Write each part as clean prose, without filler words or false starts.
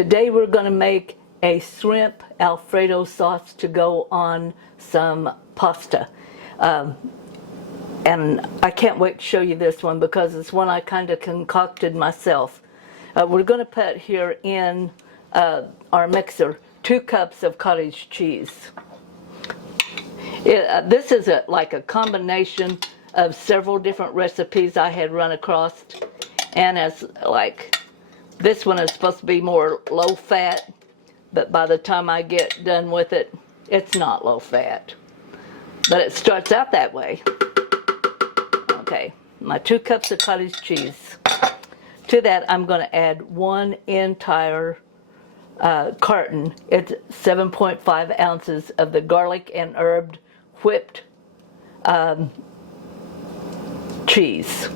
Today we're going to make a shrimp Alfredo sauce to go on some pasta. And I can't wait to show you this one because it's one I kind of concocted myself. We're going to put here in our mixer 2 cups of cottage cheese. This is like a combination of several different recipes I had run across, and as like this one is supposed to be more low fat, but by the time I get done with it, it's not low fat, but it starts out that way. Okay, my 2 cups of cottage cheese. To that I'm going to add 1 entire carton. It's 7.5 ounces of the garlic and herb whipped cheese.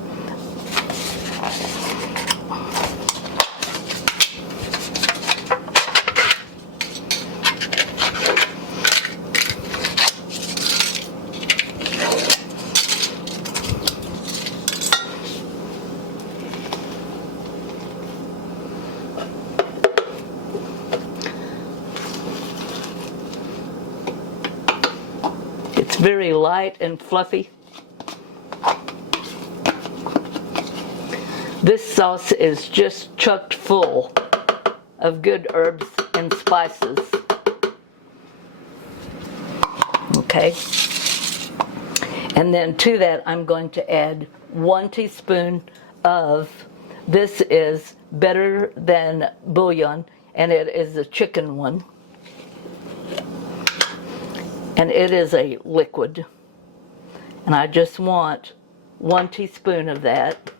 It's very light and fluffy. This sauce is just chock full of good herbs and spices. Okay. And then to that I'm going to add 1 teaspoon of, this is Better Than bouillon, and it is a chicken one. And it is a liquid. And I just want 1 teaspoon of that.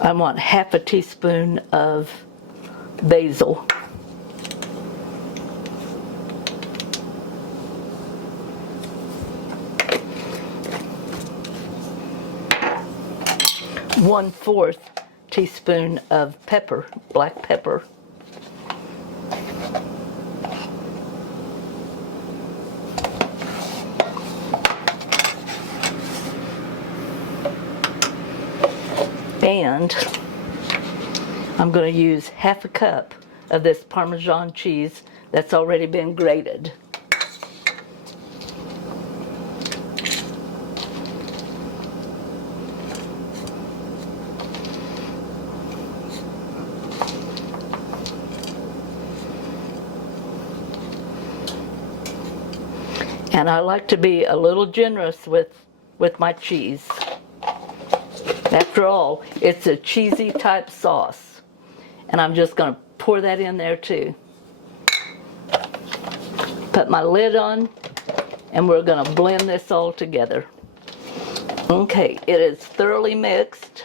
I want half a teaspoon of basil. One-fourth teaspoon of pepper, black pepper. And I'm going to use half a cup of this Parmesan cheese that's already been grated. And I like to be a little generous with my cheese. After all, it's a cheesy type sauce. And I'm just going to pour that in there too. Put my lid on, and we're going to blend this all together. Okay, it is thoroughly mixed.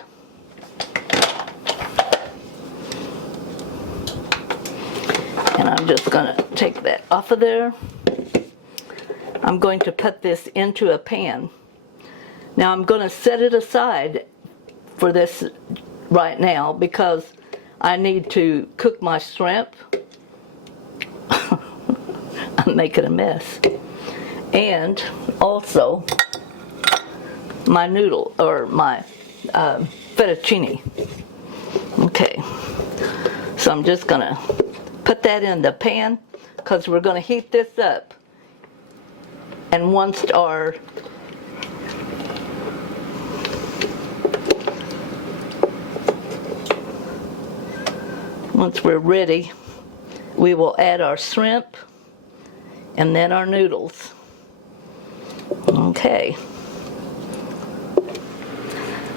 And I'm just going to take that off of there. I'm going to put this into a pan. Now I'm going to set it aside for this right now because I need to cook my shrimp. I'm making a mess. And also my noodle, or my fettuccine. Okay, so I'm just going to put that in the pan because we're going to heat this up. And once we're ready, we will add our shrimp and then our noodles. Okay.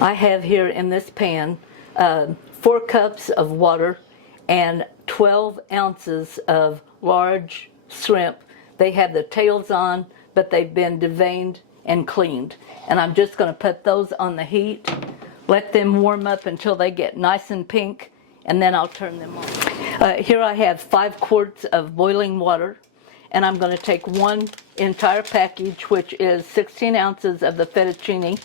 I have here in this pan 4 cups of water and 12 ounces of large shrimp. They have the tails on, but they've been deveined and cleaned. And I'm just going to put those on the heat, let them warm up until they get nice and pink, and then I'll turn them on. Here I have 5 quarts of boiling water, and I'm going to take 1 entire package, which is 16 ounces of the fettuccine,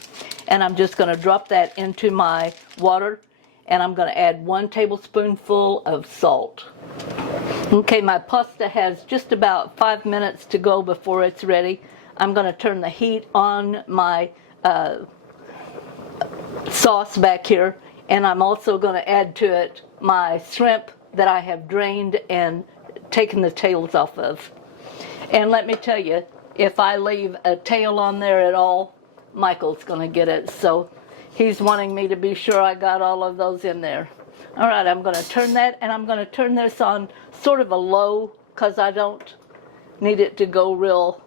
and I'm just going to drop that into my water, and I'm going to add 1 tablespoonful of salt. Okay, my pasta has just about 5 minutes to go before it's ready. I'm going to turn the heat on my sauce back here, and I'm also going to add to it my shrimp that I have drained and taken the tails off of. And let me tell you, if I leave a tail on there at all, Michael's going to get it. So he's wanting me to be sure I got all of those in there. All right, I'm going to turn that, and I'm going to turn this on sort of a low because I don't need it to go real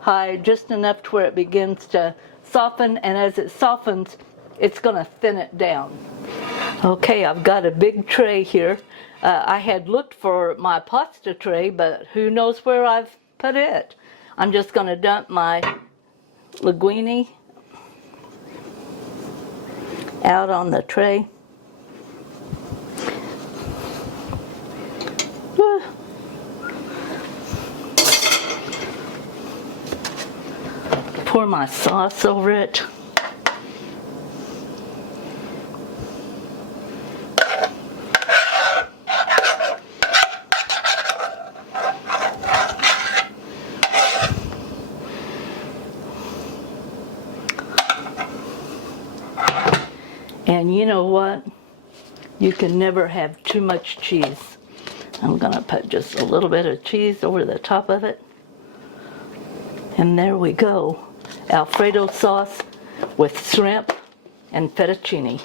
high, just enough to where it begins to soften, and as it softens, it's going to thin it down. Okay, I've got a big tray here. I had looked for my pasta tray, but who knows where I've put it. I'm just going to dump my linguine out on the tray. Pour my sauce over it. And you know what? You can never have too much cheese. I'm going to put just a little bit of cheese over the top of it. And there we go. Alfredo sauce with shrimp and fettuccine.